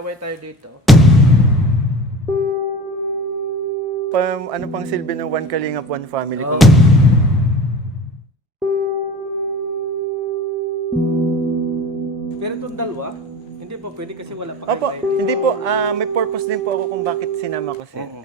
mag-away-away tayo dito. Ano pang silbi ng One Kalingap, One Family? Oo. Pero itong dalawa, hindi po pwede kasi wala pa Opo, kayong ID. hindi po. May purpose din po ako kung bakit sinama ko siya. Oo.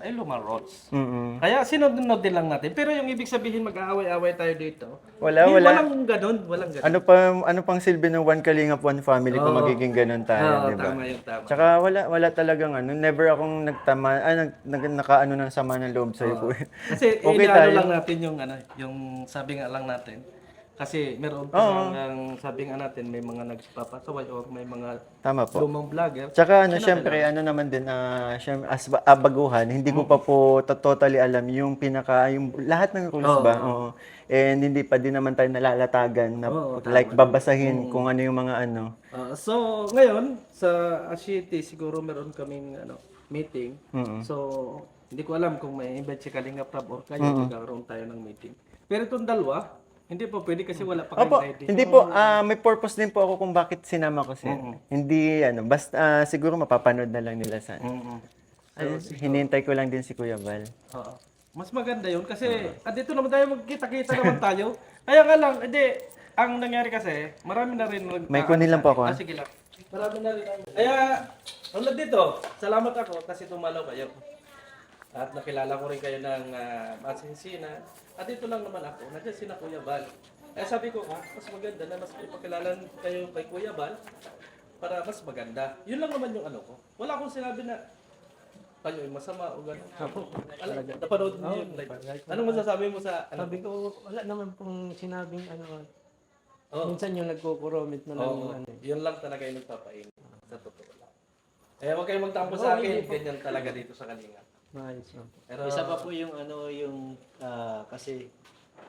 Ay, lumarots. Mm-mm. Kaya sinunod din lang natin. Pero yung ibig sabihin mag-aaway-away tayo dito, Wala. walang ganun, walang ganun. Ano pang silbi ng One Kalingap, One Family kung Oo. magiging ganun tayo, Oo, di ba? tama yun, tama. Tsaka wala talagang never akong nakaano ng sama ng loob sa'yo, kuya. Kasi Okay inaano tayo. lang natin yung sabi nga lang natin. Kasi meron pa ang sabi nga natin, may mga nagpapasaway o may mga Tama po. lumang vlogger. Tsaka syempre, naman din, syempre, as baguhan, hindi ko pa po totally alam yung lahat ng rules Oo. ba? Oo. And hindi pa din naman tayo nalalatagan na Oo, like babasahin kung ano yung mga So, ngayon, sa Ashiti, siguro meron kaming meeting. So, hindi ko alam kung may invite si Kalinga Prab or kayo, magkakaroon tayo ng meeting. Pero itong dalawa, hindi po pwede kasi wala pa Opo, kayong ID. hindi po, may purpose din po ako kung bakit sinama ko siya. Hindi, basta siguro mapapanood na lang nila sana. Ayun, hinihintay ko lang din si Kuya Val. Oo. Mas maganda yun kasi dito naman tayo magkita-kita naman tayo. Kaya nga lang, ang nangyari kasi, marami na rin May kunin lang po ako, sige lang. Marami na rin. Kaya, ulit dito, salamat ako kasi tumalaw kayo. At nakilala ko rin kayo ng masinsina. At dito lang naman ako, nandiyan sina Kuya Bal. Kaya sabi ko, mas maganda na mas ipakilala kayo kay Kuya Bal para mas maganda. Yun lang naman yung ko. Wala akong sinabi na kayo ay masama o gano'n. Napanood mo yung live. Anong masasabi mo sa Sabi ko, wala naman pong sinabing Oo. minsan yung nagko-comment na lang Oo, yung yun lang talaga yung nagpapain. Sa totoo lang. Eh, huwag kayong magtampo sa akin. Ganyan talaga dito sa Kalinga. maayos lang. Pero, Isa pa po yung kasi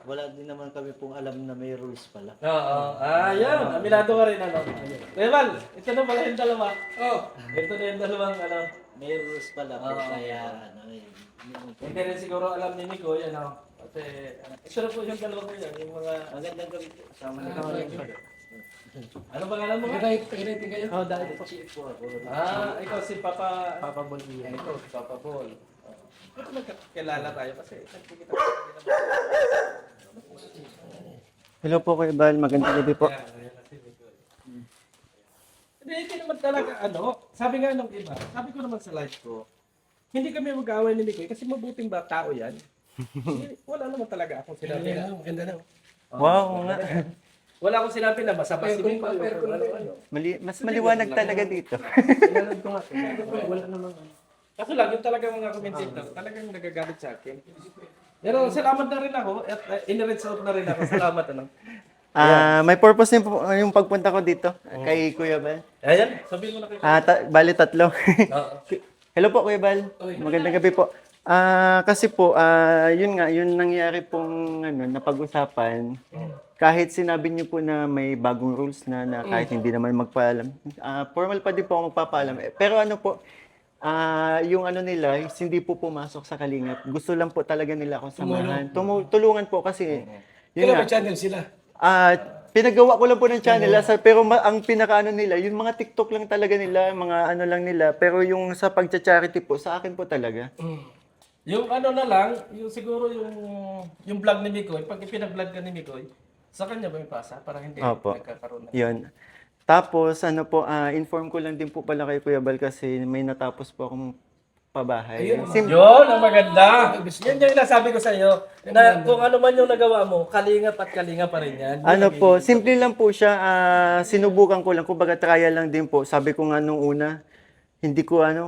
wala din naman kami pong alam na may rules pala. oo. Yan. Aminado ka rin, Reval, ito na pala yung dalawa. Ito na yung dalawang, May rules pala po kaya Hindi rin siguro alam ni Nico, yan, Kasi, ito na po yung dalawa ko yan. Yung mga, magandang gabi po. Sama na ano pangalan mo nga? Oh, dahil po. Chief po ako. Ikaw si Papa, Papa Bolivia. ito, si Papa Bol. Ba't nagkakilala tayo? Kasi nagkikita Hello po Kuya Val, magandang gabi po. Hindi naman talaga, sabi nga nung iba, sabi ko naman sa live ko, hindi kami mag-aaway ni Mikoy kasi mabuting ba tao yan. Wala naman talaga akong sinabi na. Maganda na. Wow, nga. Wala akong sinabi na masama si Mikoy. Mas maliwanag talaga dito. Pinanood ko nga. Wala naman. Kaso lang, yung talagang mga commentator, talagang nagagalit sa akin. Pero salamat na rin ako at in-reach out na rin ako. Salamat, May purpose din po yung pagpunta ko dito kay Kuya Val. Ayan, sabihin mo na kayo. Bali tatlo. Oo. Hello po Kuya Val, magandang gabi po. Kasi po, yun nga, yun nangyari pong napag-usapan. Kahit sinabi niyo po na may bagong rules na kahit hindi naman magpaalam. Formal pa din po ako magpapaalam. Pero yung nila, hindi po pumasok sa Kalingap. Gusto lang po talaga nila akong samahan. Tulungan po kasi, yun nga. channel sila. Pinagawa ko lang po ng channel, pero ang pinaka nila, yung mga TikTok lang talaga nila, mga lang nila. Pero yung sa pagcha-charity po, sa akin po talaga. Yung na lang, yung siguro yung vlog ni Mikoy, pag ipinag-vlog ka ni Mikoy, sa kanya ba may pasa para hindi Opo. nagkakaroon na. Yun. Tapos, inform ko lang din po pala kay Kuya Bal kasi may natapos po akong pabahay. Yun, ang maganda. Yan yung nasabi ko sa iyo. Na kung ano man yung nagawa mo, kalingap at kalinga pa rin yan. Simple lang po siya. Sinubukan ko lang. Kumbaga, trial lang din po. Sabi ko nga nung una,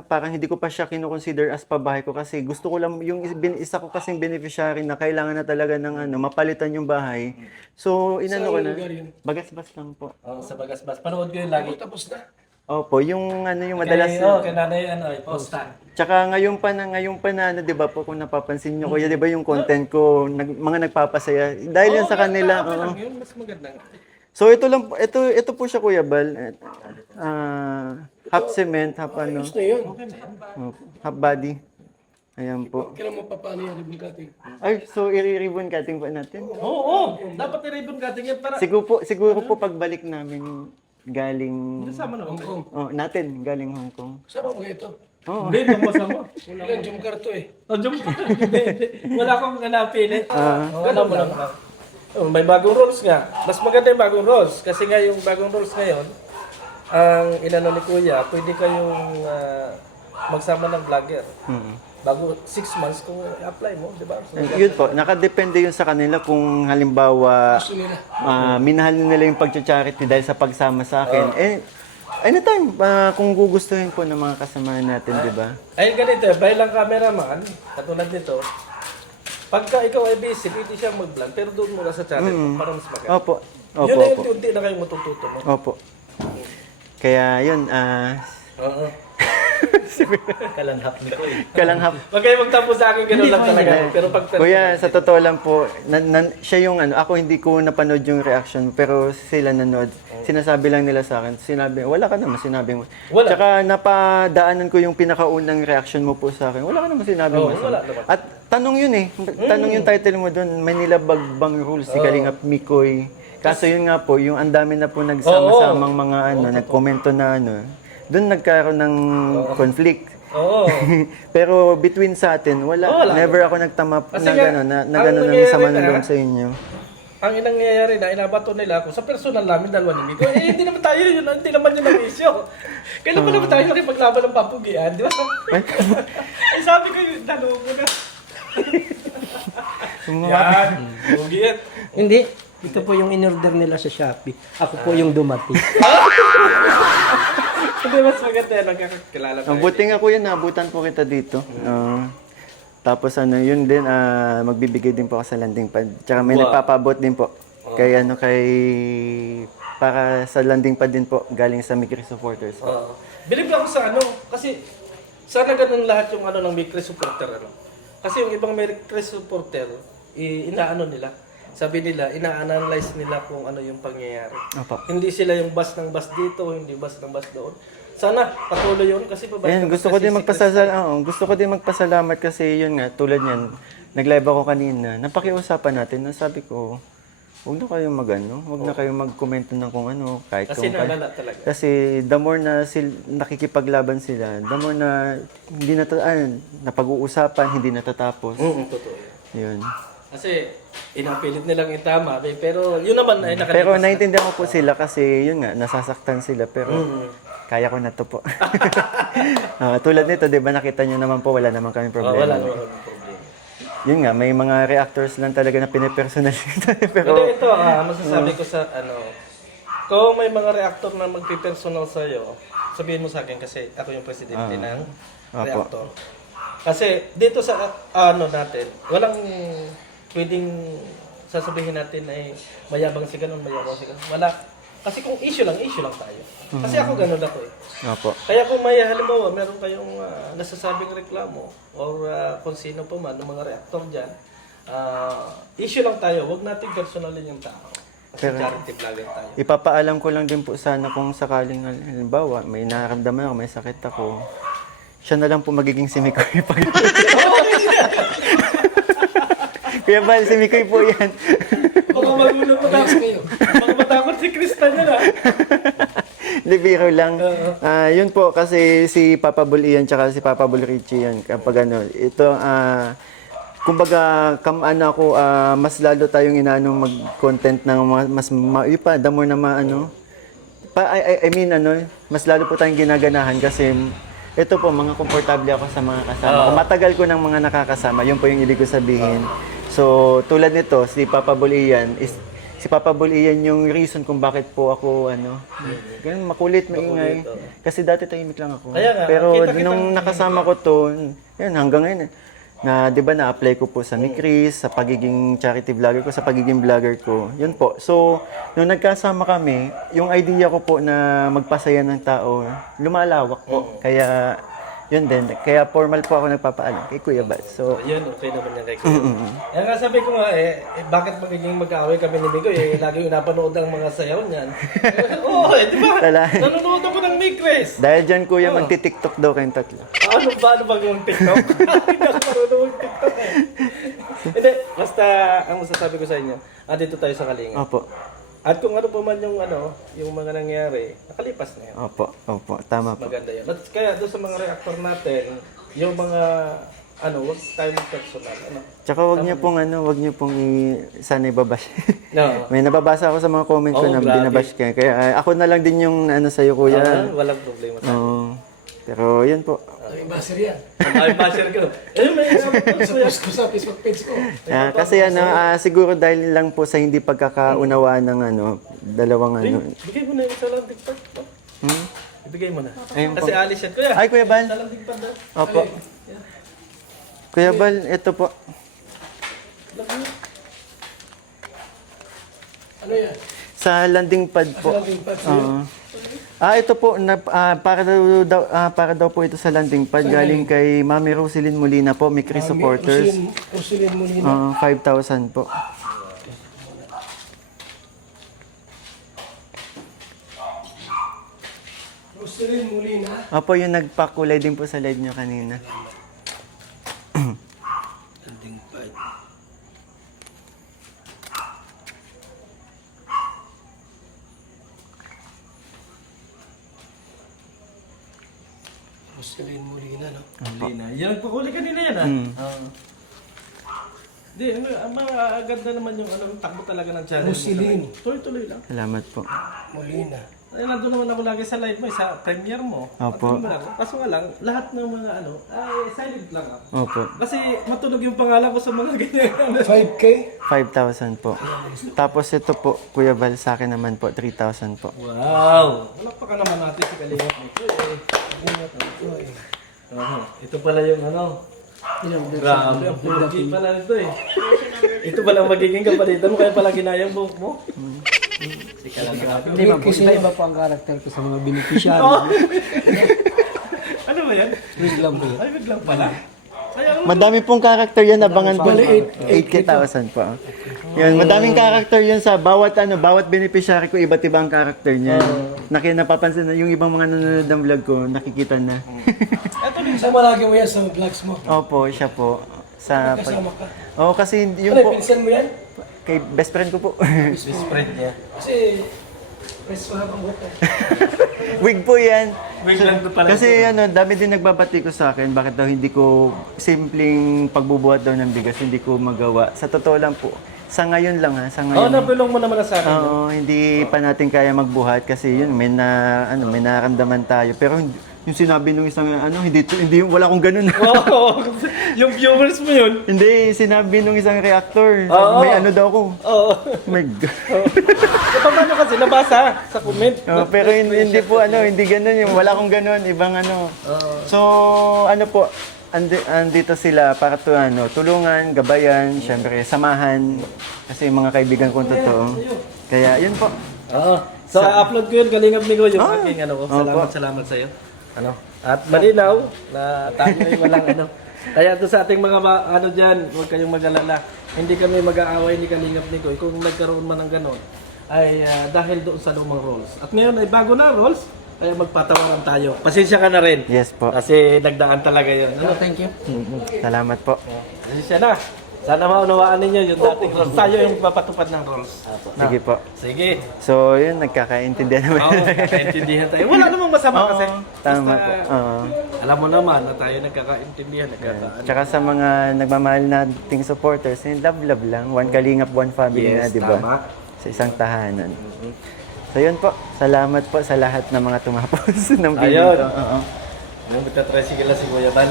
parang hindi ko pa siya kino-consider as pabahay ko kasi gusto ko lang, yung isa ko kasing beneficiary na kailangan na talaga ng mapalitan yung bahay. So, ko na. Bagasbas lang po. Sa Bagasbas. Panood ko yun lagi. Tapos na. Opo, yung madalas. Kay nanay, posta. Tsaka ngayon pa na, 'di ba po kung napapansin niyo kuya, 'di ba yung content ko, mga nagpapasaya. Dahil yan sa kanila. Okay lang yun, mas maganda nga. So ito lang po, ito po siya Kuya Bal. Half cement, half ano, Gusto yun. half body. Ayan po. Kailan mo pa paano yung ribbon cutting? Ay, so i-ribbon cutting pa natin. Oo, dapat i-ribbon cutting yan para... Siguro po pagbalik namin galing Kasama naman kayo. natin galing Hong Kong. Sama mo ito. Oo. Hindi, sama. Ilan jumkar to eh. Oh, jump. Wala akong hanapin eh. Alam mo lang. Oh, may bagong rules nga. Mas maganda yung bagong rules. Kasi nga yung bagong rules ngayon, ang inano ni Kuya, pwede kayong magsama ng vlogger. Bago 6 months kung i-apply mo, di ba? So, Yun po, nakadepende yun sa kanila kung halimbawa Gusto nila. minahal nila yung pag-charity dahil sa pagsama sa akin. Anytime, kung gugustuhin po ng mga kasama natin, di ba? ayun ganito, bilang cameraman, katulad nito, pagka ikaw ay busy, pwede siya mag-vlog, pero doon muna sa channel para mas maganda. Opo. Yun na Opo. unti-unti na kayong matututo mo. Opo. Kaya yun, Oo. Kalanghap nito eh. kalanghap. Huwag kayo magtampo sa akin, gano'n lang talaga. Pero pag Kuya, sa totoo lang po, siya yung ako hindi ko napanood yung reaction, pero sila nanood. Sinasabi lang nila sa akin, wala ka naman sinabi mo. Wala. Tsaka napadaanan ko yung pinakaunang reaction mo po sa akin. Wala ka naman sinabi mo. wala naman. At tanong yun eh. Tanong yung title mo doon, Manila Bagbang Rules, si Kalingap Mikoy. Kaso yun nga po, yung ang dami na po nagsama-samang mga nagkomento na doon nagkaroon ng conflict. Oo. Pero between sa atin, wala. Never ako nagtama Kasi na nga, gano'n, na ang gano'n ng nangyayari sama ng na, loob sa inyo. Ang nangyayari na, inabato nila ako sa personal namin, dalawa ni Miko. Hindi naman tayo yun, hindi naman yun ang issue. Kailan pa naman tayo makipaglaban ng papugian, di ba? Ay, sabi ko yun, dalawa ko na. Yan, pugian. Hindi. Ito po yung in-order nila sa Shopee. Ako po yung dumating. Hindi, mas maganda yan, nagkakilala tayo. Buti nga kuya, naabutan po kita dito. Tapos yun din, magbibigay din po ako sa landing pad. Tsaka may nagpapabot din po. Para sa landing pad din po, galing sa Migri supporters. Believe ako sa kasi sana ganun lahat yung ng Migri supporter. Kasi yung ibang Migri supporter, inaano nila. Sabi nila, ina-analyze nila kung ano yung pangyayari. Opo. Hindi sila yung bus ng bus dito, hindi bus ng bus doon. Sana patuloy yun kasi Ayan, gusto ko din magpasalamat kasi yun nga, tulad niyan, nag-live ako kanina, napakiusapan natin, sabi ko, huwag na kayong huwag na kayong mag-komento ng kung ano, kahit kasi kung naalala talaga. Kasi the more na nakikipaglaban sila, the more na hindi napag-uusapan, hindi natatapos. Totoo Yun. yun. Kasi inapilit nilang itama, pero yun naman ay nakalipas. Pero naiintindihan ko po sila kasi yun nga, nasasaktan sila pero kaya ko na to po. Tulad nito, di ba nakita nyo naman po, wala naman kami problema. Wala naman kami problema. Yun nga, may mga reactors lang talaga na pinipersonal. Pero ito, masasabi ko sa kung may mga reactor na magpipersonal sa'yo, sabihin mo sa akin kasi ako yung presidente ng reactor. Kasi dito sa natin, walang pwedeng sasabihin natin ay mayabang si ganun, mayabang si ganun. Wala. Kasi kung issue lang tayo. Kasi ako ganun ako eh. Opo. Kaya kung may halimbawa, meron kayong nasasabing reklamo or kung sino pa man ng mga reactor dyan, issue lang tayo. Huwag natin personalin yung tao. Kasi charity vlogger tayo. Ipapaalam ko lang din po sana kung sakaling halimbawa, may nararamdaman ako, may sakit ako, siya na lang po magiging si Mikoy pag... Kuya Bal, si Mikoy po yan. Baka magulo pa tayo. Baka matakot si Krista niya na. Hindi, biro lang. Yun po, kasi si Papa Bull Ian tsaka si Papa Bull Richie yan. Kapag ito, kumbaga, mas lalo tayong mag-content ng mas maipa, the more na mas lalo po tayong ginaganahan kasi ito po, mga komportable ako sa mga kasama. Kung matagal ko ng mga nakakasama, yun po yung ibig ko sabihin. So, tulad nito, si Papa Bull Ian yung reason kung bakit po ako, ganun, makulit, maingay. Kasi dati tahimik lang ako. Kaya nga, pero kita-kita nung nakasama ko to, yun, hanggang ngayon, di ba na-apply ko po sa Mikris, sa pagiging charity vlogger ko, sa pagiging vlogger ko. Yun po. So, nung nagkasama kami, yung idea ko po na magpasaya ng tao, lumalawak po. Kaya, yun din. Kaya formal po ako nagpapaalam kay Kuya Bal. So, Yun, okay naman yan kay Kuya. Kaya nga sabi ko nga bakit magiging mag-away kami ni Migo lagi yung napanood ang mga sayaw niyan. Oo, di ba? Wala. Nanonood ako ng Migres. dahil dyan Kuya, magti-TikTok daw kayong tatlo. Ano ba yung TikTok? Hindi ako marunong mag-TikTok Hindi, basta ang masasabi ko sa inyo, dito tayo sa Kalinga. Opo. At kung ano pa man yung yung mga nangyari, nakalipas na yan. Opo. Tama po. Maganda yan. At kaya doon sa mga reactor natin, yung mga wag tayo personal. Tsaka wag niyo pong sana ibabash. No. May nababasa ako sa mga comments ko Oo, na grabe. binabash ka. Kaya ako na lang din yung sa'yo, Kuya. Walang problema sa Oo. Pero yun po. Ang basher yan. Ay, basher ko. May Post ko sa Facebook page ko. Kasi siguro dahil lang po sa hindi pagkakaunawaan ng dalawang Bigay mo na yung salang tigpad. Ibigay mo na. Ayun po. Kasi alis yan. Kuya, Ay, Kuya Bal. salang tigpad na. Opo. Kuya Bal, ito po. Ano yan? Sa landing pad po. Landing pad Oo. Ito po, para daw po ito sa landing pad. Galing kay Mami Roselyn Molina po, Mikri supporters. Roselyn Molina. 5,000 po. Roselyn Molina. Opo, yung nagpakulay din po sa live nyo kanina. Landing pad. Roselyn Molina, no? Lina. Yan ang pakuli kanina yan Hindi, maganda naman yung takbo talaga ng channel. Roselyn Tuloy-tuloy lang. Salamat po. Molina. Ay, nandun naman ako lagi sa live mo, sa premiere mo. Opo. Kaso nga lang, lahat ng mga silent lang ako. Opo. Kasi matunog yung pangalan ko sa mga ganyan. 5K? 5,000 po. Tapos ito po, Kuya Val, sa akin naman po, 3,000 po. Wow! Palakpakan naman natin si Kalingap nito Ito pala yung grabe, ang purgi pala nito Ito pala ang magiging kapalitan mo, kaya pala ginayang buhok mo. Hindi ba po? Iba po ang karakter ko sa mga beneficiary. Ano ba yan? Wait lang po yan. Ay, wag lang pala. Madami pong karakter yan, abangan po. 8,000 po. Yun, madaming karakter yan sa bawat beneficiary ko, iba't ibang karakter niya. Napapansin na yung ibang mga nanonood ng vlog ko, nakikita na. Sama lagi mo yan sa vlogs mo. Opo, siya po. Kasama ka. Kasi yun Ano, po, pinsan mo yan? kay best friend ko po. Best friend niya. Kasi, press ko habang buto. Wig po yan. Wait lang ko pala. Kasi dami din nagbabati ko sa akin, bakit daw hindi ko simpleng pagbubuhat daw ng bigas, hindi ko magawa. Sa totoo lang po, sa ngayon lang sa ngayon. napulong mo naman sa akin. Oo, hindi pa natin kaya magbuhat kasi yun, may nararamdaman tayo. Pero yung sinabi nung isang hindi wala akong ganun. Wow! Yung viewers mo yun. Hindi, sinabi nung isang reactor. Oo. May daw ako. Oo. Oh my God. Paano kasi nabasa sa comment. Pero hindi po hindi ganun yung wala akong ganun, ibang So, po, andito sila para tulungan, gabayan, syempre samahan kasi mga kaibigan kong totoo. Kaya yun po. Oo. So, upload ko yun, Kalingap Migo, yung aking Salamat sa iyo. At malinaw na tayo ay walang Kaya doon sa ating mga dyan, huwag kayong mag-alala. Hindi kami mag-aaway ni Kalingap Migo. Kung nagkaroon man ng ganon, ay dahil doon sa lumang roles. At ngayon ay bago na roles, kaya magpatawaran tayo. Pasensya ka na rin. Yes po. Kasi nagdaan talaga yun. Thank you. Salamat po. Pasensya na. Sana maunawaan ninyo yung dating roles. Tayo yung papatupad ng roles. Sige po. Sige. So, yun, nagkakaintindihan naman. Oo, nagkakaintindihan tayo. Wala namang masama kasi. Tama Basta, po. Oo. Alam mo naman na tayo nagkakaintindihan. Tsaka sa mga nagmamahal nating supporters, love lang. One kalingap, one family na, di ba? Tama. Sa isang tahanan. So, yun po. Salamat po sa lahat ng mga tumapos ng video. Ayun. Oo. Yung magta-tricycle na si Kuya Van.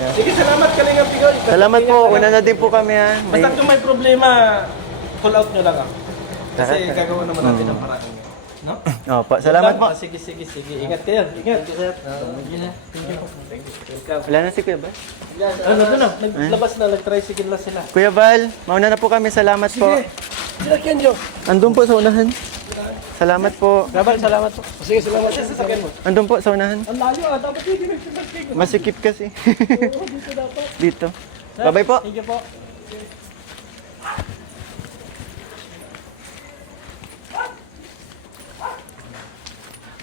Ay, sige, salamat Kalingap Migo. Salamat po. Una na din po kami Basta kung may problema, call out nyo lang ako. Kasi gagawa naman natin ang paraan. No? Opo. Salamat po. Sige. Ingat kayo. Ingat. Thank you. Welcome. Wala na si Kuya Val. Doon na. Naglabas na. Nag-tricycle na sila. Kuya Val, mauna na po kami. Salamat po. Sinakyan nyo. Andun po sa unahan. Salamat po. Salamat po. Sige, salamat. Kasi sasakyan mo. Andun po sa unahan. Ang layo dapat hindi nagsimarking. Masikip kasi. Oo, dito dapat. Dito. Bye-bye po. Thank you po.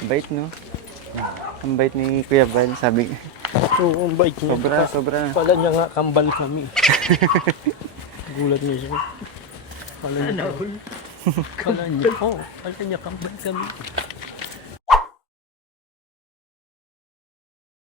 Bait, no? Ang bait ni Kuya Val, sabi. Oo, ang bait niya. Sobra. Pala niya nga, kambal kami. Gulat niya siya. Pala niya, kambal kami.